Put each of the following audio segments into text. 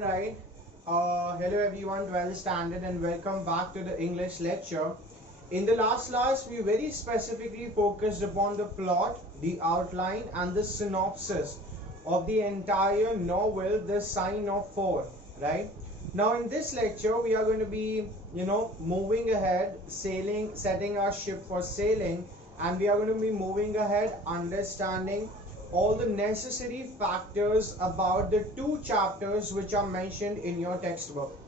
Alright, hello everyone, 12th standard, and welcome back to the English lecture. In the last class, we very specifically focused upon the plot, the outline and the synopsis of the entire novel, The Sign of Four, right? Now in this lecture, we are going to be, moving ahead, sailing, setting our ship for sailing, and we are going to be moving ahead, understanding all the necessary factors about the two chapters which are mentioned in your textbook.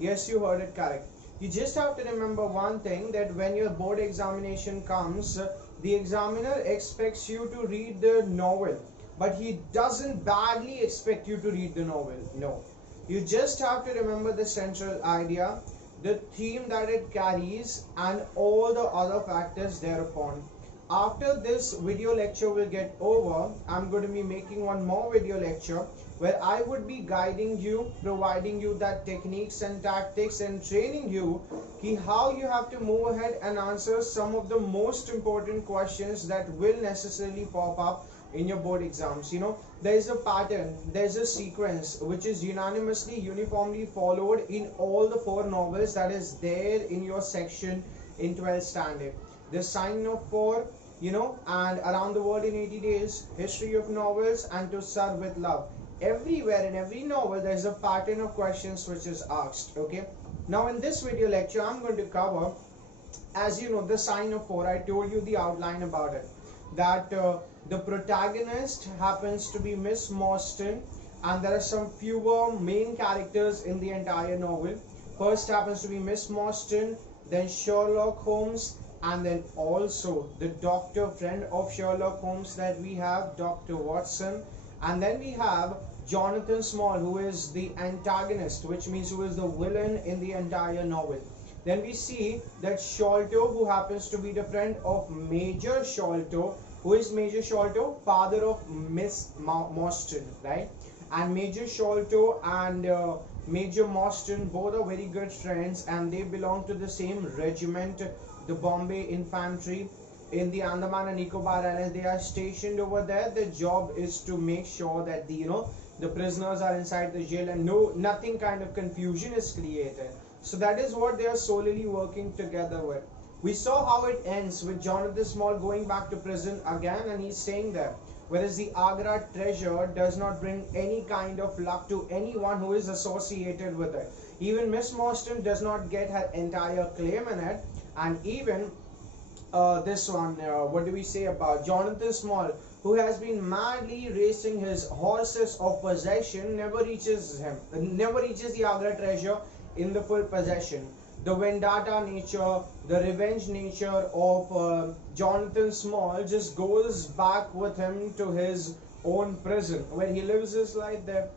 Yes, you heard it correct. You just have to remember one thing, that when your board examination comes, the examiner expects you to read the novel, but he doesn't badly expect you to read the novel. No. You just have to remember the central idea, the theme that it carries, and all the other factors thereupon. After this video lecture will get over, I'm going to be making one more video lecture where I would be guiding you, providing you that techniques and tactics, and training you how you have to move ahead and answer some of the most important questions that will necessarily pop up in your board exams. There is a pattern, there's a sequence which is unanimously, uniformly followed in all the four novels that is there in your section in 12th standard. The Sign of Four, and Around the World in 80 Days, History of Novels, and To Serve with Love. Everywhere in every novel, there's a pattern of questions which is asked. Okay. Now, in this video lecture, I'm going to cover, as you know, The Sign of Four. I told you the outline about it. That the protagonist happens to be Miss Austen, and there are some fewer main characters in the entire novel. First happens to be Miss Austen, then Sherlock Holmes, and then also the doctor friend of Sherlock Holmes that we have, Dr. Watson, and then we have Jonathan Small, who is the antagonist, which means who is the villain in the entire novel. Then we see that Sholto, who happens to be the friend of Major Sholto. Who is Major Sholto? Father of Miss Austen, right? And Major Sholto and Major Austen both are very good friends, and they belong to the same regiment, the Bombay Infantry, in the Andaman and Nicobar Islands. They are stationed over there. Their job is to make sure that the prisoners are inside the jail and nothing kind of confusion is created. So that is what they are solely working together with. We saw how it ends with Jonathan Small going back to prison again, and he's staying there. Whereas the Agra treasure does not bring any kind of luck to anyone who is associated with it. Even Miss Austen does not get her entire claim in it. And even this one, what do we say about Jonathan Small, who has been madly racing his horses of possession, never reaches the Agra treasure in the full possession. The vendetta nature, the revenge nature of Jonathan Small just goes back with him to his own prison, where he lives his life there.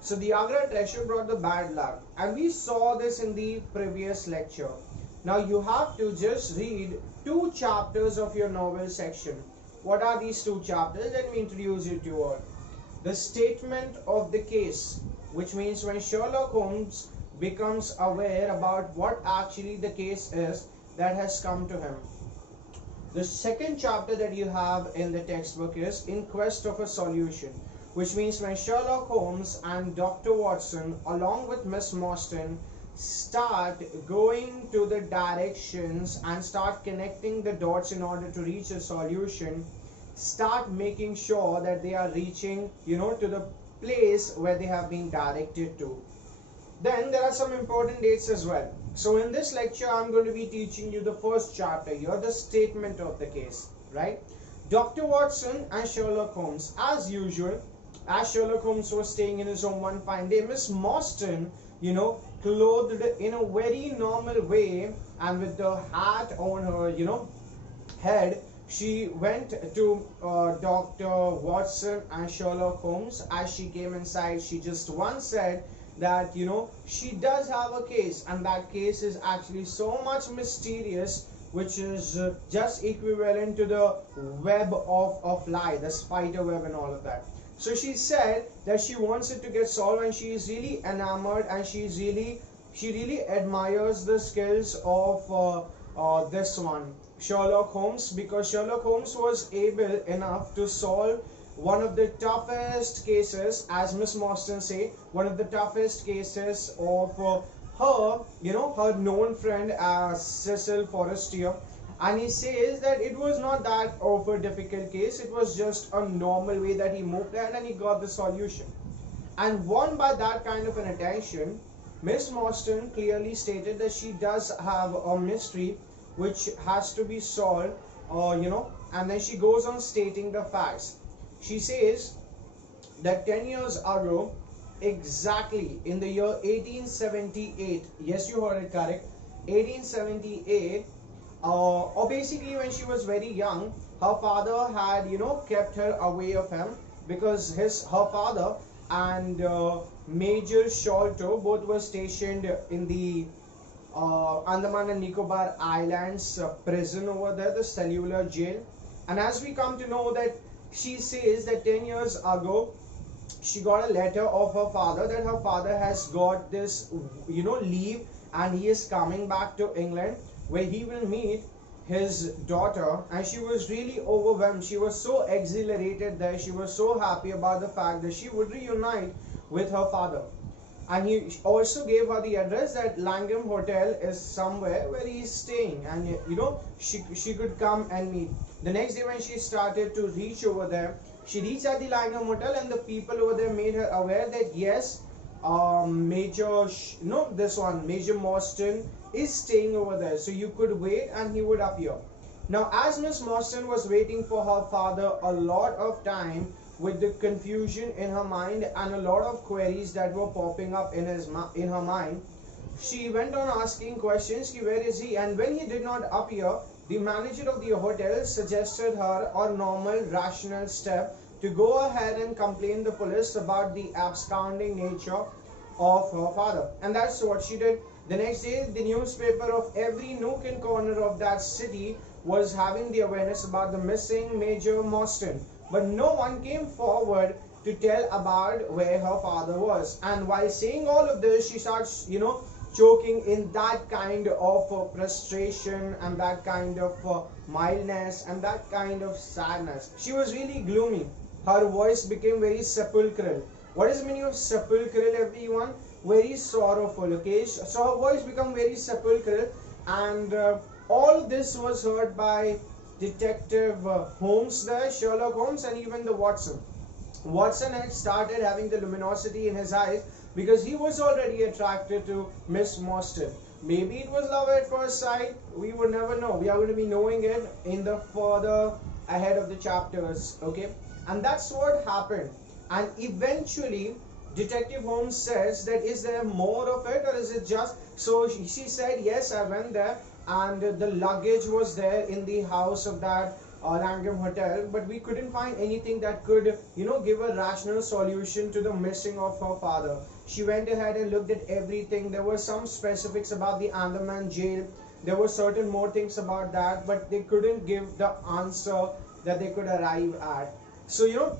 So the Agra treasure brought the bad luck, and we saw this in the previous lecture. Now you have to just read two chapters of your novel section. What are these two chapters? Let me introduce you to all. The statement of the case, which means when Sherlock Holmes becomes aware about what actually the case is that has come to him. The second chapter that you have in the textbook is In Quest of a Solution, which means when Sherlock Holmes and Dr. Watson along with Miss Austen start going to the directions and start connecting the dots in order to reach a solution, start making sure that they are reaching to the place where they have been directed to. Then there are some important dates as well. So in this lecture, I'm going to be teaching you the first chapter here, the statement of the case, right? Dr. Watson and Sherlock Holmes, as usual, as Sherlock Holmes was staying in his home one fine day, Miss Austen, clothed in a very normal way and with the hat on her, head, she went to Dr. Watson and Sherlock Holmes. As she came inside, she just once said that she does have a case, and that case is actually so much mysterious, which is just equivalent to the web of a fly, the spider web and all of that. So she said that she wants it to get solved, and she is really enamored, and she really admires the skills of this one, Sherlock Holmes, because Sherlock Holmes was able enough to solve one of the toughest cases, as Miss Morstan say, one of the toughest cases of her, her known friend as Cecil Forestier. And he says that it was not that of a difficult case, it was just a normal way that he moved ahead and he got the solution. And won by that kind of an attention, Miss Morstan clearly stated that she does have a mystery which has to be solved, and then she goes on stating the facts. She says that 10 years ago, exactly in the year 1878, yes, you heard it correct, 1878, or basically when she was very young, her father had, kept her away of him because her father and Major Sholto both were stationed in the Andaman and Nicobar Islands prison over there, the cellular jail. And as we come to know that she says that 10 years ago she got a letter of her father that her father has got this, leave, and he is coming back to England where he will meet his daughter. And she was really overwhelmed. She was so exhilarated there. She was so happy about the fact that she would reunite with her father. And he also gave her the address that Langham Hotel is somewhere where he is staying, and she could come and meet. The next day when she started to reach over there, she reached at the Langham Hotel, and the people over there made her aware that yes, Major Morstan is staying over there, so you could wait and he would appear. Now, as Miss Morstan was waiting for her father a lot of time, with the confusion in her mind and a lot of queries that were popping up in her mind, she went on asking questions, where is he? And when he did not appear, the manager of the hotel suggested her a normal rational step to go ahead and complain the police about the absconding nature of her father. And that's what she did. The next day, the newspaper of every nook and corner of that city was having the awareness about the missing Major Morstan. But no one came forward to tell about where her father was. And while saying all of this, she starts, choking in that kind of frustration and that kind of mildness and that kind of sadness. She was really gloomy. Her voice became very sepulchral. What is the meaning of sepulchral, everyone? Very sorrowful, okay? So her voice became very sepulchral, and all this was heard by Detective Holmes there, Sherlock Holmes, and even the Watson. Watson had started having the luminosity in his eyes because he was already attracted to Miss Morstan. Maybe it was love at first sight, we would never know. We are going to be knowing it in the further ahead of the chapters, okay? And that's what happened. And eventually, Detective Holmes says that is there more of it, or is it just... So she said, yes, I went there, and the luggage was there in the house of that Langham Hotel, but we couldn't find anything that could, give a rational solution to the missing of her father. She went ahead and looked at everything. There were some specifics about the Andaman jail. There were certain more things about that, but they couldn't give the answer that they could arrive at. So,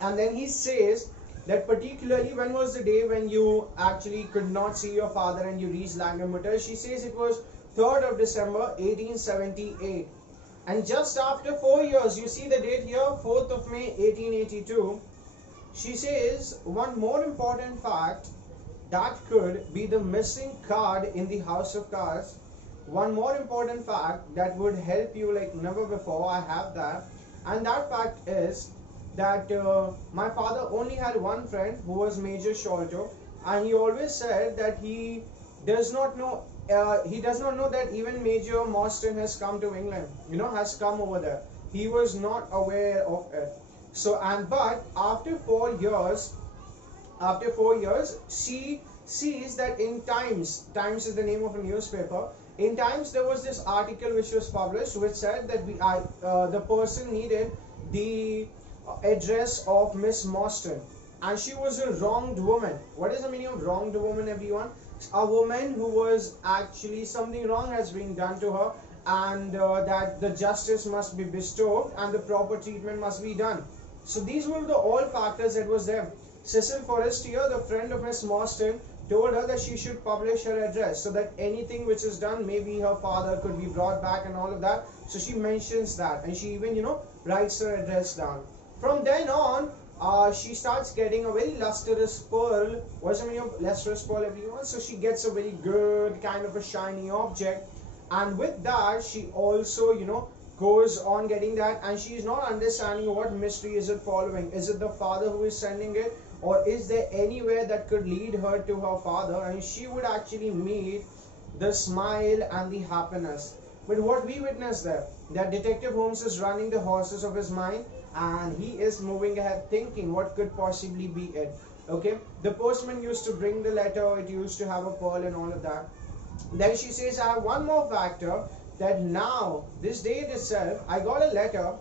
and then he says that particularly when was the day when you actually could not see your father and you reached Langham Hotel. She says it was 3rd of December 1878, and just after 4 years, you see the date here, 4th of May 1882. She says one more important fact that could be the missing card in the house of cards. One more important fact that would help you like never before. I have that, and that fact is that my father only had one friend who was Major Sholto, and he always said that he does not know that even Major Morstan has come to England, has come over there. He was not aware of it. So, but after 4 years, she sees that in Times is the name of a newspaper. In Times, there was this article which was published which said that the person needed the address of Miss Morstan, and she was a wronged woman. What is the meaning of wronged woman, everyone? A woman who was actually something wrong has been done to her, and that the justice must be bestowed and the proper treatment must be done. So these were the all factors that was there. Cecil Forestier, the friend of Miss Morstan, told her that she should publish her address so that anything which is done, maybe her father could be brought back and all of that. So she mentions that, and she even writes her address down. From then on, she starts getting a very lustrous pearl. What's the meaning of lustrous pearl, everyone? So she gets a very good kind of a shiny object, and with that she also, goes on getting that, and she is not understanding what mystery is it following. Is it the father who is sending it, or is there anywhere that could lead her to her father, and she would actually meet the smile and the happiness. But what we witness there, that Detective Holmes is running the horses of his mind, and he is moving ahead thinking what could possibly be it. Okay, the postman used to bring the letter, it used to have a pearl and all of that. Then she says, I have one more factor, that now, this day itself, I got a letter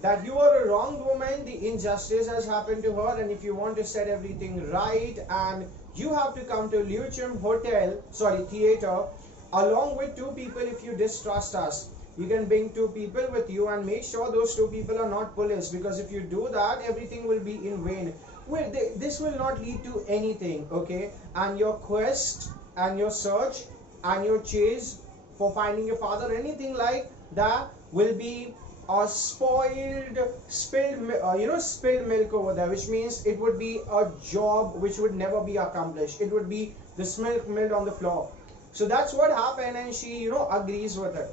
that you are a wronged woman, the injustice has happened to her, and if you want to set everything right, and you have to come to Lyceum Theater, along with two people if you distrust us. You can bring two people with you and make sure those two people are not police, because if you do that, everything will be in vain. Well, this will not lead to anything, okay? And your quest and your search and your chase for finding your father, anything like that, will be spilled milk over there, which means it would be a job which would never be accomplished. It would be the milk on the floor. So that's what happened, and she, agrees with it.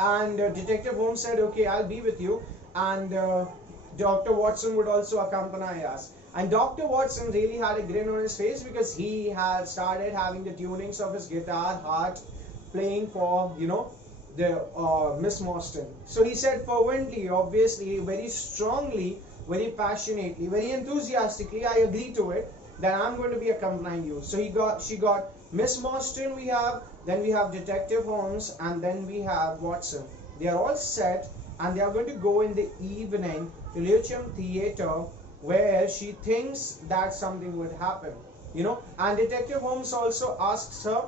And Detective Holmes said, okay, I'll be with you, and Dr. Watson would also accompany us. And Dr. Watson really had a grin on his face, because he had started having the tunings of his guitar heart playing for, the Miss Morstan. So he said fervently, obviously, very strongly, very passionately, very enthusiastically, I agree to it, that I'm going to be accompanying you. So she got Miss Morstan, then we have Detective Holmes, and then we have Watson. They are all set, and they are going to go in the evening to Lyceum Theater, where she thinks that something would happen. And Detective Holmes also asks her,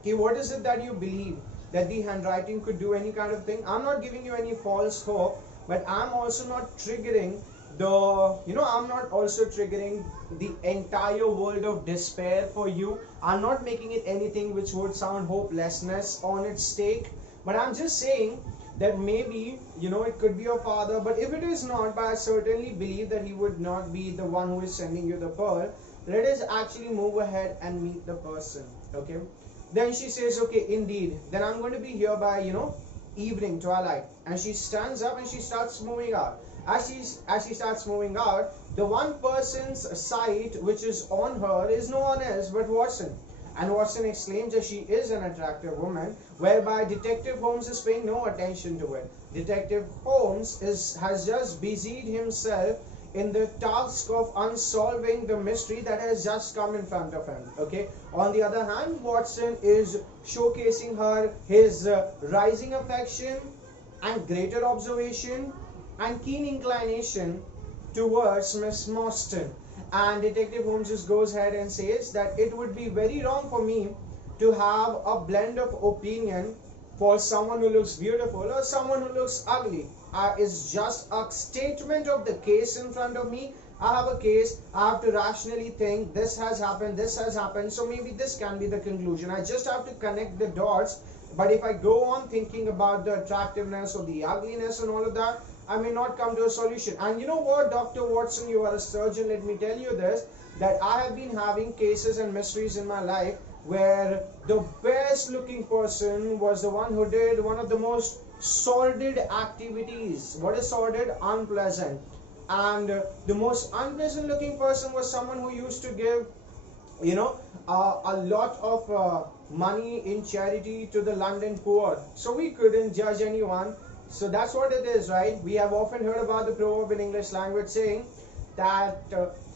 okay, what is it that you believe? That the handwriting could do any kind of thing? I'm not giving you any false hope, but I'm also not triggering I'm not also triggering the entire world of despair for you. I'm not making it anything which would sound hopelessness on its stake, but I'm just saying that maybe, it could be your father, but if it is not, but I certainly believe that he would not be the one who is sending you the pearl. Let us actually move ahead and meet the person, okay? Then she says, okay, indeed, then I'm going to be here by, evening, twilight. And she stands up and she starts moving out. As she starts moving out, the one person's sight which is on her is no one else but Watson. And Watson exclaims that she is an attractive woman, whereby Detective Holmes is paying no attention to it. Detective Holmes has just busied himself in the task of unsolving the mystery that has just come in front of him. Okay. On the other hand, Watson is showcasing her his rising affection and greater observation and keen inclination towards Miss Morstan. And Detective Holmes just goes ahead and says that it would be very wrong for me to have a blend of opinion for someone who looks beautiful or someone who looks ugly. It's just a statement of the case in front of me. I have a case, I have to rationally think this has happened, so maybe this can be the conclusion. I just have to connect the dots. But if I go on thinking about the attractiveness or the ugliness and all of that, I may not come to a solution. And you know what, Dr. Watson, you are a surgeon, let me tell you this, that I have been having cases and mysteries in my life where the best looking person was the one who did one of the most sordid activities. What is sordid? Unpleasant. And the most unpleasant looking person was someone who used to give, a lot of money in charity to the London poor. So we couldn't judge anyone. So that's what it is, right? We have often heard about the proverb in English language saying that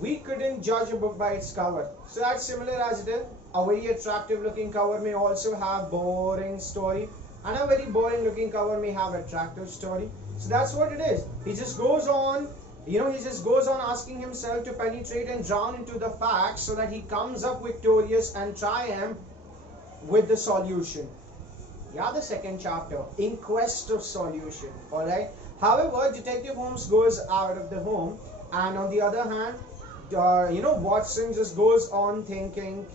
we couldn't judge a book by its cover. So that's similar as it is. A very attractive looking cover may also have boring story, and a very boring looking cover may have attractive story. So that's what it is. He just goes on, asking himself to penetrate and drown into the facts so that he comes up victorious and triumph with the solution. Yeah, the second chapter, in quest of solution. Alright. However, Detective Holmes goes out of the home, and on the other hand, Watson just goes on thinking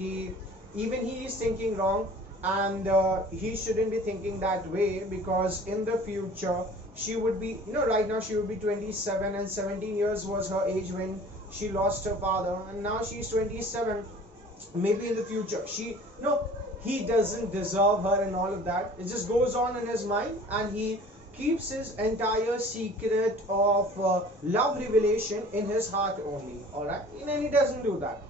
even he is thinking wrong, and he shouldn't be thinking that way, because in the future she would be, right now she would be 27, and 17 years was her age when she lost her father, and now she's 27. Maybe in the future she, no, he doesn't deserve her and all of that. It just goes on in his mind, and he keeps his entire secret of love revelation in his heart only. All right, and he doesn't do that.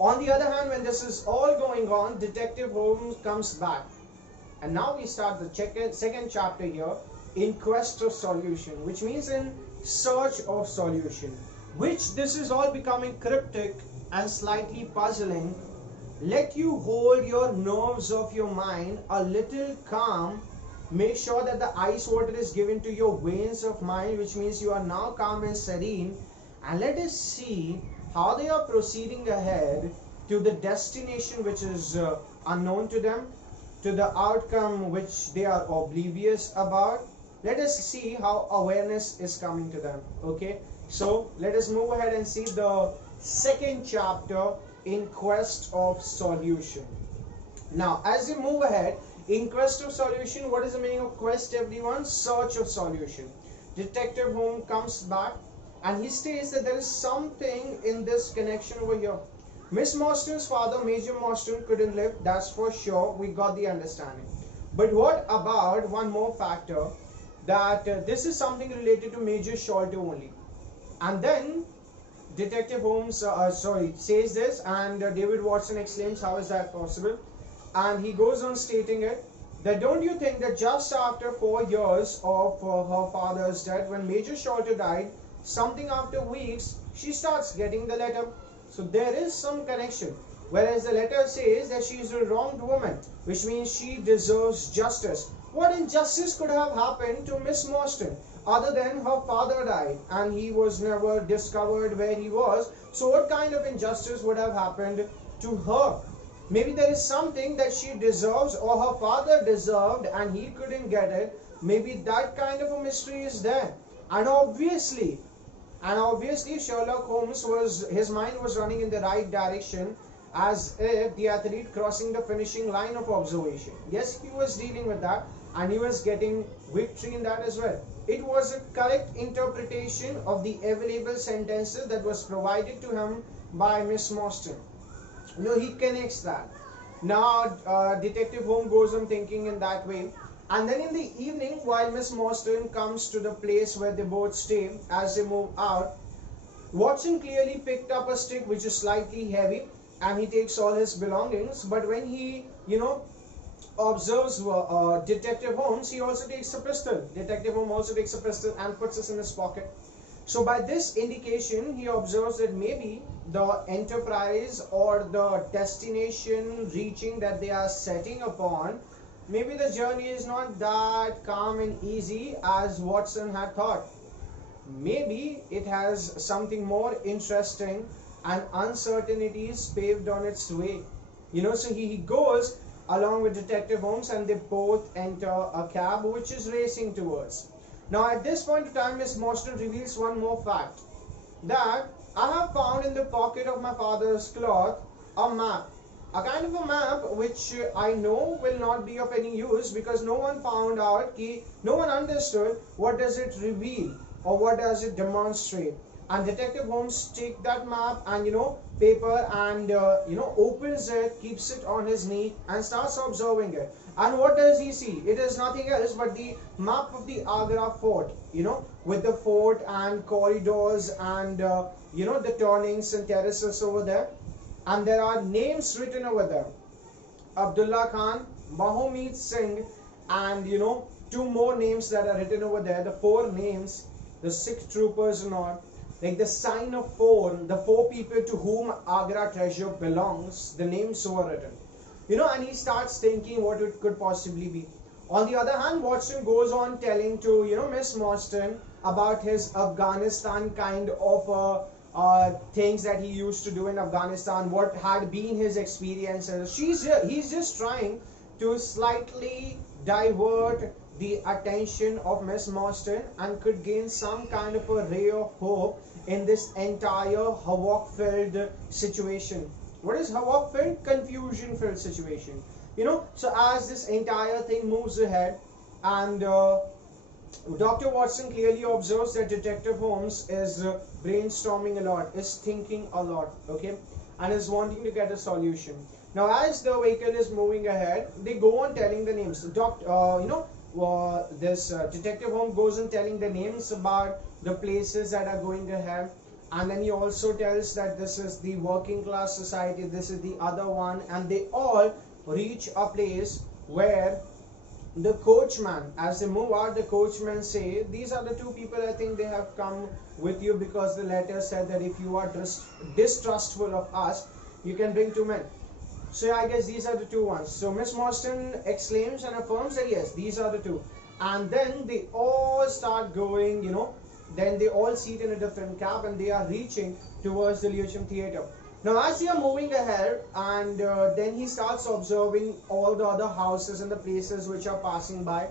On the other hand, when this is all going on, Detective Holmes comes back, and now we start the second chapter here, in quest of solution, which means in search of solution. Which this is all becoming cryptic and slightly puzzling. Let you hold your nerves of your mind a little calm. Make sure that the ice water is given to your veins of mind, which means you are now calm and serene. And let us see how they are proceeding ahead to the destination which is unknown to them, to the outcome which they are oblivious about. Let us see how awareness is coming to them. Okay, so let us move ahead and see the second chapter, in quest of solution. Now, as we move ahead, in quest of solution, what is the meaning of quest, everyone? Search of solution. Detective Holmes comes back, and he states that there is something in this connection over here. Miss Morstan's father, Major Morstan, couldn't live, that's for sure. We got the understanding. But what about one more factor, that this is something related to Major Sholto only. And then Detective Holmes says this, and David Watson exclaims, how is that possible? And he goes on stating it, that don't you think that just after 4 years of her father's death, when Major Sholto died, something after weeks, she starts getting the letter. So there is some connection. Whereas the letter says that she is a wronged woman, which means she deserves justice. What injustice could have happened to Miss Morstan other than her father died and he was never discovered where he was? So what kind of injustice would have happened to her? Maybe there is something that she deserves or her father deserved and he couldn't get it. Maybe that kind of a mystery is there. And obviously Sherlock Holmes his mind was running in the right direction, as if the athlete crossing the finishing line of observation. Yes, he was dealing with that and he was getting victory in that as well. It was a correct interpretation of the available sentences that was provided to him by Miss Morstan. He connects that. Now Detective Holmes goes on thinking in that way. And then in the evening, while Miss Morstan comes to the place where they both stay, as they move out, Watson clearly picked up a stick which is slightly heavy, and he takes all his belongings. But when he, observes Detective Holmes, he also takes a pistol. Detective Holmes also takes a pistol and puts it in his pocket. So by this indication, he observes that maybe the enterprise or the destination reaching that they are setting upon, maybe the journey is not that calm and easy as Watson had thought. Maybe it has something more interesting and uncertainties paved on its way. So he goes along with Detective Holmes and they both enter a cab which is racing towards. Now at this point in time, Miss Morstan reveals one more fact, that I have found in the pocket of my father's cloth a map. A kind of a map which I know will not be of any use, because no one found out, no one understood what does it reveal or what does it demonstrate. And Detective Holmes takes that map and paper and opens it, keeps it on his knee and starts observing it. And what does he see? It is nothing else but the map of the Agra fort, with the fort and corridors and the turnings and terraces over there. And there are names written over there: Abdullah Khan, Mahomet Singh, and two more names that are written over there. The 4 names, the Sikh troopers and all, like the sign of 4, the 4 people to whom Agra treasure belongs, the names were written. And he starts thinking what it could possibly be. On the other hand, Watson goes on telling to Miss Morstan about his Afghanistan kind of things that he used to do in Afghanistan, what had been his experiences. He's just trying to slightly divert the attention of Miss Morstan and could gain some kind of a ray of hope in this entire havoc-filled situation. What is havoc-filled? Confusion-filled situation. So as this entire thing moves ahead, and Dr. Watson clearly observes that Detective Holmes is brainstorming a lot, is thinking a lot, okay, and is wanting to get a solution. Now, as the vehicle is moving ahead, they go on telling the names. This Detective Holmes goes on telling the names about the places that are going ahead, and then he also tells that this is the working class society, this is the other one, and they all reach a place where the coachman, as they move out, the coachman say, these are the two people, I think they have come with you because the letter said that if you are distrustful of us, you can bring two men. So yeah, I guess these are the two ones. So Miss Morstan exclaims and affirms that yes, these are the two. And then they all start going, then they all sit in a different cab and they are reaching towards the Lyceum Theatre. Now, as they are moving ahead, and then he starts observing all the other houses and the places which are passing by.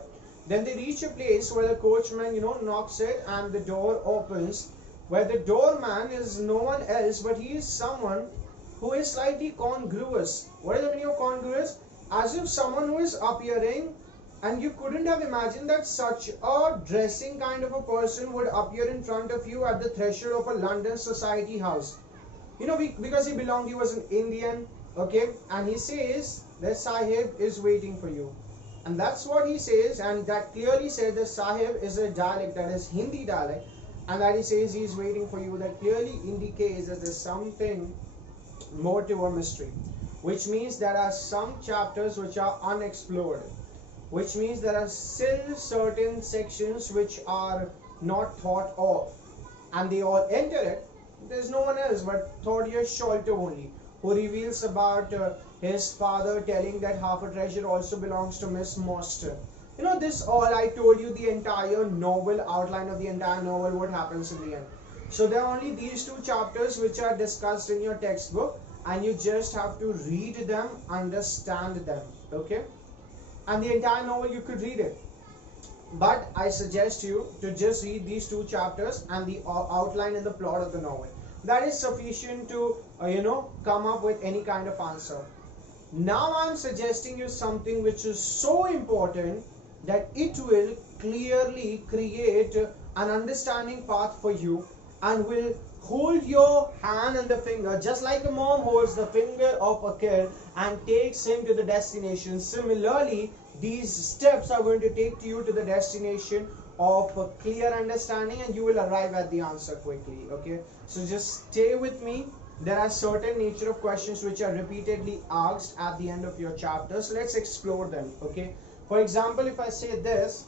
Then they reach a place where the coachman, knocks it, and the door opens. Where the doorman is no one else, but he is someone who is slightly congruous. What is the meaning of congruous? As if someone who is appearing, and you couldn't have imagined that such a dressing kind of a person would appear in front of you at the threshold of a London society house. Because he was an Indian, okay, and he says the Sahib is waiting for you, and that's what he says, and that clearly says the Sahib is a dialect, that is Hindi dialect, and that he says he is waiting for you, that clearly indicates that there's something more to a mystery, which means there are some chapters which are unexplored, which means there are still certain sections which are not thought of, and they all enter it. There's no one else but Thaddeus Sholto only, who reveals about his father telling that half a treasure also belongs to Miss Morstan. This all I told you, the entire novel, outline of the entire novel, what happens in the end. So there are only these two chapters which are discussed in your textbook, and you just have to read them, understand them, okay? And the entire novel you could read it. But I suggest you to just read these two chapters and the outline and the plot of the novel. That is sufficient to, come up with any kind of answer. Now I'm suggesting you something which is so important that it will clearly create an understanding path for you and will hold your hand and the finger, just like a mom holds the finger of a kid and takes him to the destination. Similarly, these steps are going to take you to the destination of a clear understanding, and you will arrive at the answer quickly, okay? So just stay with me. There are certain nature of questions which are repeatedly asked at the end of your chapter, so let's explore them, okay? For example, if I say this,